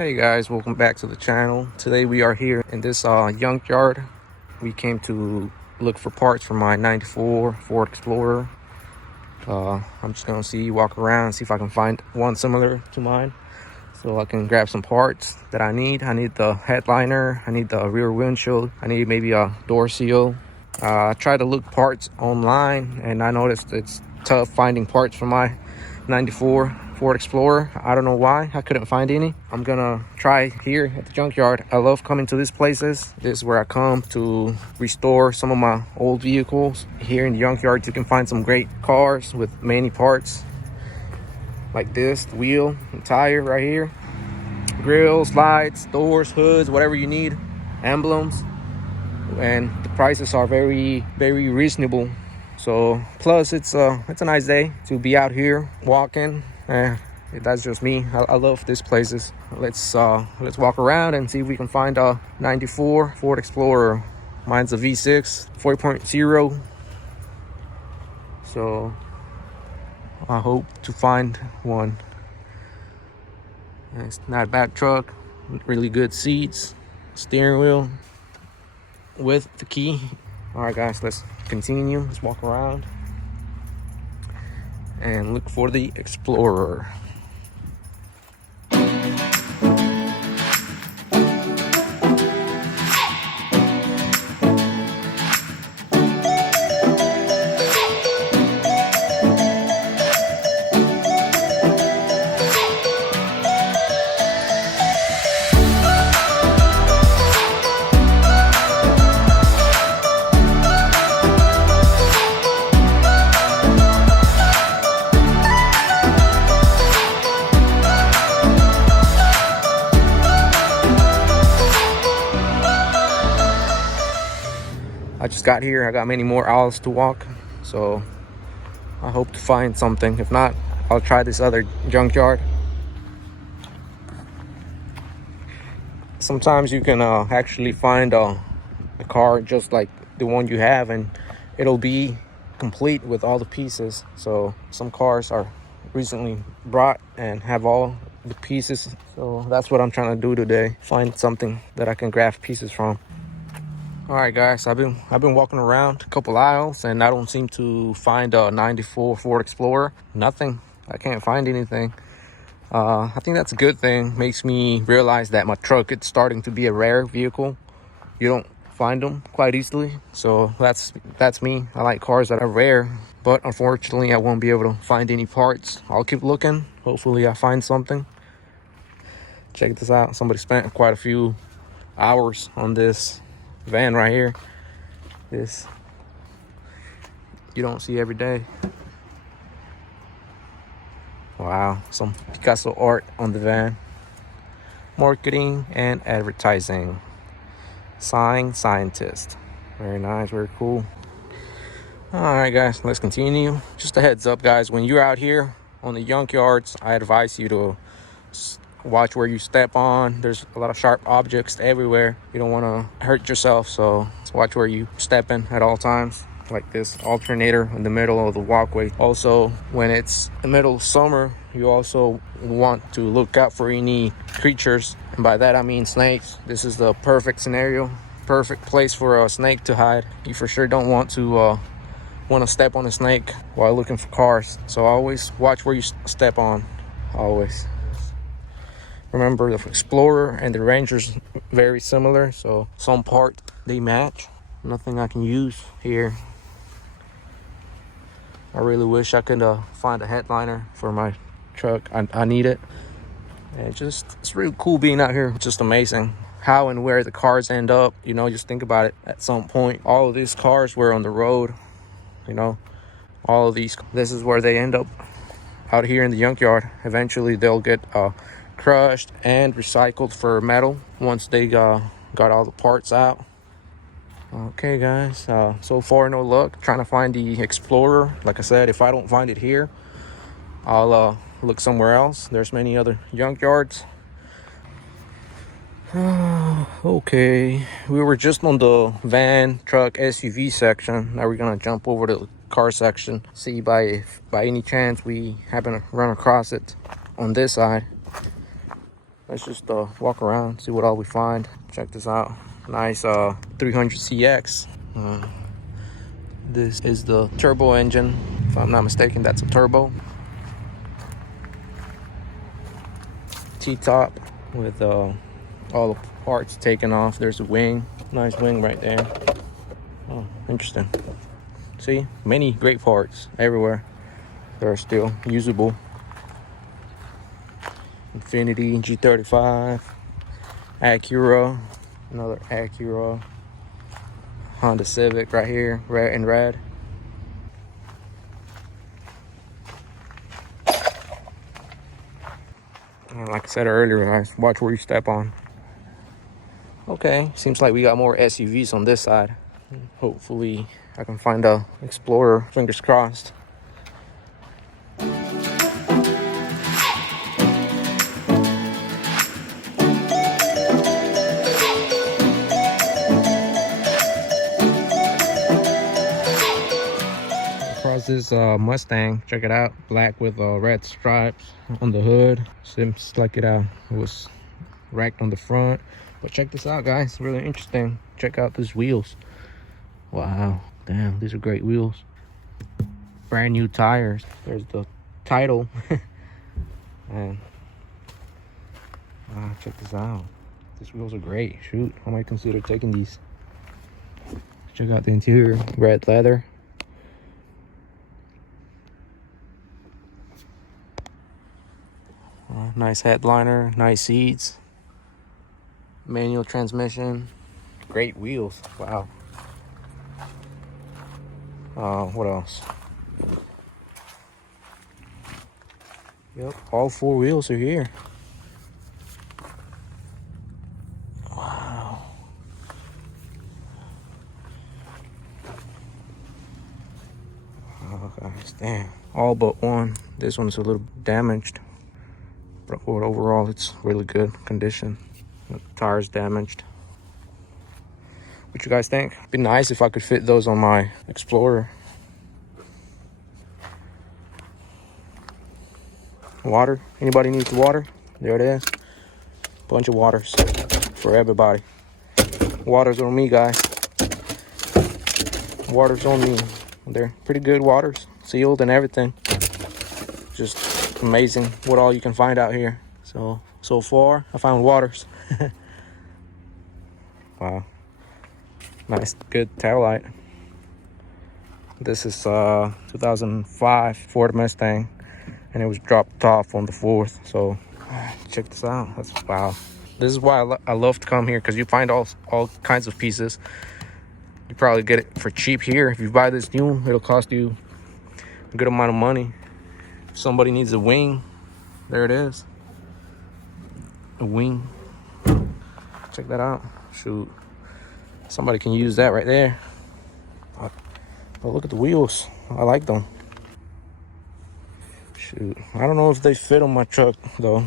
Hey guys, welcome back to the channel. Today we are here in this Yunk yard. We came to look for parts for my 94 Ford Explorer. I'm just gonna walk around, see if I can find one similar to mine, so I can grab some parts that I need. I need the headliner, I need the rear windshield, I need maybe a door seal. I tried to look parts online and I noticed it's tough finding parts for my 94 Ford Explorer. I don't know why I couldn't find any. I'm gonna try here at the junkyard. I love coming to these places. This is where I come to restore some of my old vehicles. Here in the junkyard you can find some great cars with many parts like this, the wheel and tire right here, grills, lights, doors, hoods, whatever you need, emblems, and the prices are very reasonable. So plus it's a nice day to be out here walking. That's just me. I love these places. Let's walk around and see if we can find a 94 Ford Explorer. Mine's a V6 4.0, so I hope to find one. It's not a bad truck, really good seats, steering wheel with the key. All right guys, let's continue. Let's walk around and look for the Explorer. I just got here. I got many more hours to walk, so I hope to find something. If not, I'll try this other junkyard. Sometimes you can actually find a car just like the one you have, and it'll be complete with all the pieces. So some cars are recently brought and have all the pieces. So that's what I'm trying to do today. Find something that I can graft pieces from. All right guys, I've been walking around a couple aisles and I don't seem to find a 94 Ford Explorer. Nothing. I can't find anything. I think that's a good thing. Makes me realize that my truck is starting to be a rare vehicle. You don't find them quite easily. So that's me. I like cars that are rare, but unfortunately I won't be able to find any parts. I'll keep looking. Hopefully I find something. Check this out. Somebody spent quite a few hours on this van right here. This you don't see every day. Wow, some Picasso art on the van. Marketing and advertising. Sign scientist. Very nice, very cool. All right guys, let's continue. Just a heads up guys, when you're out here on the junk yards, I advise you to watch where you step on. There's a lot of sharp objects everywhere. You don't want to hurt yourself, so watch where you step in at all times. Like this alternator in the middle of the walkway. Also, when it's the middle of summer, you also want to look out for any creatures, and by that I mean snakes. This is the perfect scenario, perfect place for a snake to hide. You for sure don't want to step on a snake while looking for cars, so always watch where you step on. Always remember, the Explorer and the Ranger's very similar, so some part they match. Nothing I can use here. I really wish I could find a headliner for my truck. I need it. And it's really cool being out here. It's just amazing how and where the cars end up. You know, just think about it. At some point, all of these cars were on the road. You know, all of these. This is where they end up, out here in the junkyard. Eventually, they'll get crushed and recycled for metal once they got all the parts out. Okay guys, so far no luck trying to find the Explorer. Like I said, if I don't find it here, I'll look somewhere else. There's many other junkyards. Okay, we were just on the van, truck, SUV section. Now we're gonna jump over to the car section, see by any chance we happen to run across it on this side. let's just walk around, see what all we find. Check this out. Nice 300CX. This is the turbo engine. If I'm not mistaken, that's a turbo. T-top with all the parts taken off. There's a wing. Nice wing right there. Oh, interesting. See, many great parts everywhere. They're still usable. Infinity G35, Acura, another Acura, Honda Civic right here, red and red. And like I said earlier, guys, watch where you step on. Okay, seems like we got more SUVs on this side. Hopefully I can find a Explorer, fingers crossed. Across this Mustang, check it out, black with red stripes on the hood. Seems like it was racked on the front. But check this out, guys, really interesting. Check out these wheels. Wow, damn, these are great wheels. Brand new tires. There's the title. And wow, check this out. These wheels are great. Shoot, I might consider taking these. Check out the interior, red leather. Nice headliner, nice seats, manual transmission, great wheels. Wow. What else? Yep, all four wheels are here. Wow. Oh gosh, damn. All but one. This one's a little damaged. But overall, it's really good condition. The tires damaged. What you guys think? It'd be nice if I could fit those on my Explorer. Water. Anybody needs water? There it is. Bunch of waters for everybody. Waters on me, guys. Waters on me. They're pretty good waters, sealed and everything. Just amazing what all you can find out here. So far I found waters. Wow, nice, good tail light. This is 2005 Ford Mustang, and it was dropped off on the 4th. So check this out. That's wow. This is why I love to come here, because you find all kinds of pieces. You probably get it for cheap here. If you buy this new, it'll cost you a good amount of money. If somebody needs a wing, there it is. A wing. Check that out. Shoot. Somebody can use that right there. But look at the wheels. I like them. Shoot. I don't know if they fit on my truck, though.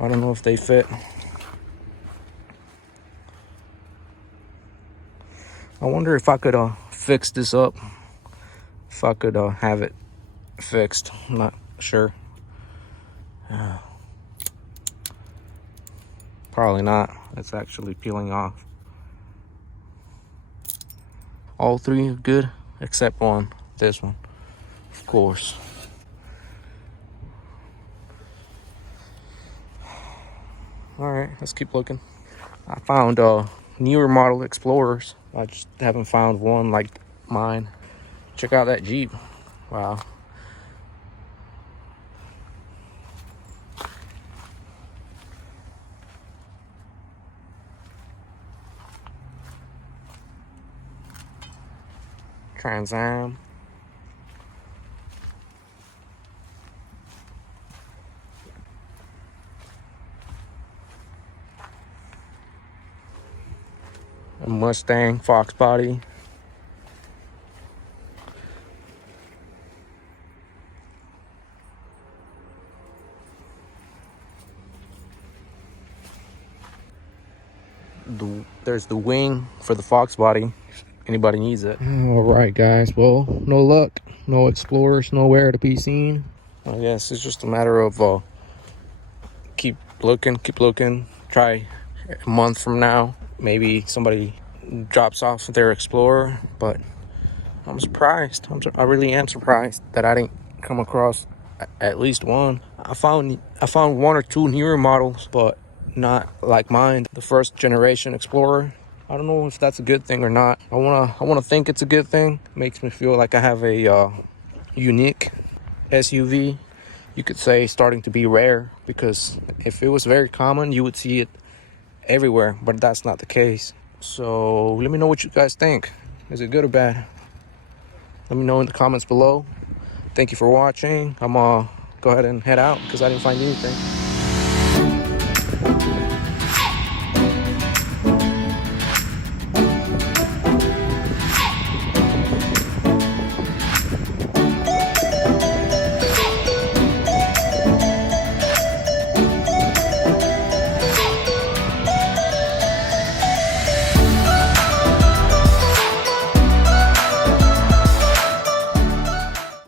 I don't know if they fit. I wonder if I could fix this up. If I could have it fixed. I'm not sure. Probably not. It's actually peeling off. All three are good except one. This one, of course. All right, let's keep looking. I found newer model Explorers. I just haven't found one like mine. Check out that Jeep. Wow. Trans Am. A Mustang Fox body. There's the wing for the Fox body. Anybody needs it. All right, guys. Well, no luck. No Explorers nowhere to be seen. I guess it's just a matter of keep looking, keep looking. Try a month from now, maybe somebody drops off their Explorer. But I'm surprised. I really am surprised that I didn't come across at least one. I found one or two newer models, but not like mine, the first generation Explorer. I don't know if that's a good thing or not. I wanna think it's a good thing. Makes me feel like I have a unique SUV. You could say starting to be rare, because if it was very common, you would see it everywhere. But that's not the case. So let me know what you guys think. Is it good or bad? Let me know in the comments below. Thank you for watching. I'm gonna go ahead and head out because I didn't find anything.